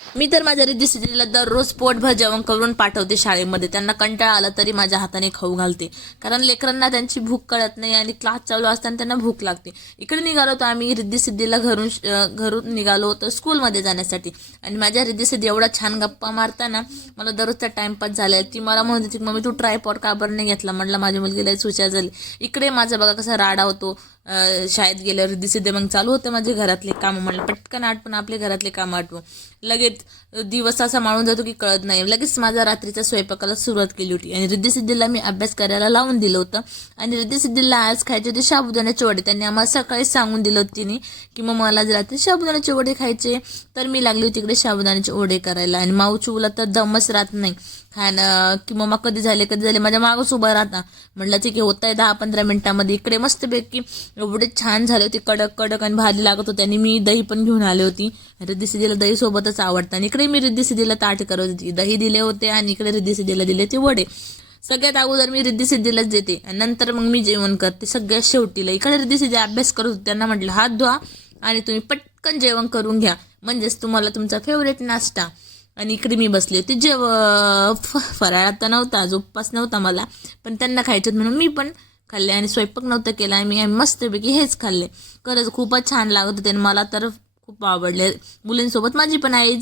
मी तर माझ्या रिद्धी सिद्धीला दररोज पोटभर जेवण करून पाठवते शाळेमध्ये. त्यांना कंटाळा आला तरी माझ्या हाताने खाऊ घालते, कारण लेकरांना त्यांची भूक कळत नाही आणि क्लास चालू असताना त्यांना भूक लागते. इकडे निघालो तर आम्ही रिद्धी सिद्धीला घरून निघालो तर स्कूलमध्ये जाण्यासाठी. आणि माझ्या रिद्धी सिद्धी एवढा छान गप्पा मारताना मला दररोजचा टाइमपास झालाय. ती मला म्हणत होती, मम्मी तू ट्रायपॉड का बरं नाही घेतला. म्हटलं माझी मुलगीला हुशार झाली. इकडे माझा बघा कसा राडा होतो. शाळेत गेल्यावर रिद्धी सिद्धे मग चालू होते माझे घरातले कामं. म्हणलं पटकन आठवून आपले घरातले कामं आठवू. लगेच दिवस असा माळून जातो की कळत नाही. लगेच माझा रात्रीच्या स्वयंपाकाला सुरुवात केली होती आणि रिद्धी सिद्धीला मी अभ्यास करायला लावून दिलं होतं. आणि रिद्धी सिद्धीला आज खायचे होते साबुदाण्याचे वडे. त्यांनी आम्हाला सकाळी सांगून दिलं होतं तिने की मग मला जर रात्री साबुदाण्याचे वडे खायचे. तर मी लागली होती तिकडे साबुदाण्याचे वडे करायला. आणि माऊचूला तर दमच राहत नाही खाणं, की मम्मा कधी झाले माझ्या मागच उभा राहता. म्हटलं ठीक आहे होत आहे 10-15 मिनिटांमध्ये. इकडे मस्तपैकी एवढे छान झाले होते, कडक कडक आणि भारी लागत होते. आणि मी दही पण घेऊन आले होती. रिद्धी सिद्धीला दही सोबतच आवडतं. आणि इकडे मी रिद्धी सिद्धीला ताट करत होती, दही दिले होते आणि इकडे रिद्धी सिद्धीला दिले होते वडे. सगळ्यात अगोदर मी रिद्धी सिद्धीलाच देते आणि नंतर मग मी जेवण करते सगळ्यात शेवटीला. इकडे रिद्धी सिद्धी अभ्यास करत होते. त्यांना म्हटलं हात धुवा आणि तुम्ही पटकन जेवण करून घ्या, म्हणजेच तुम्हाला तुमचा फेवरेट नाश्ता. आणि इकडे मी बसली होती फराळ आता नव्हता, आज उपवास नव्हता मला, पण त्यांना खायचं म्हणून मी पण खाल्ले. आणि स्वयंपाक नव्हतं केला, मी मस्तपैकी हेच खाल्ले. खरंच खूपच छान लागत होते आणि मला तर खूप आवडले. मुलींसोबत माझी पण आई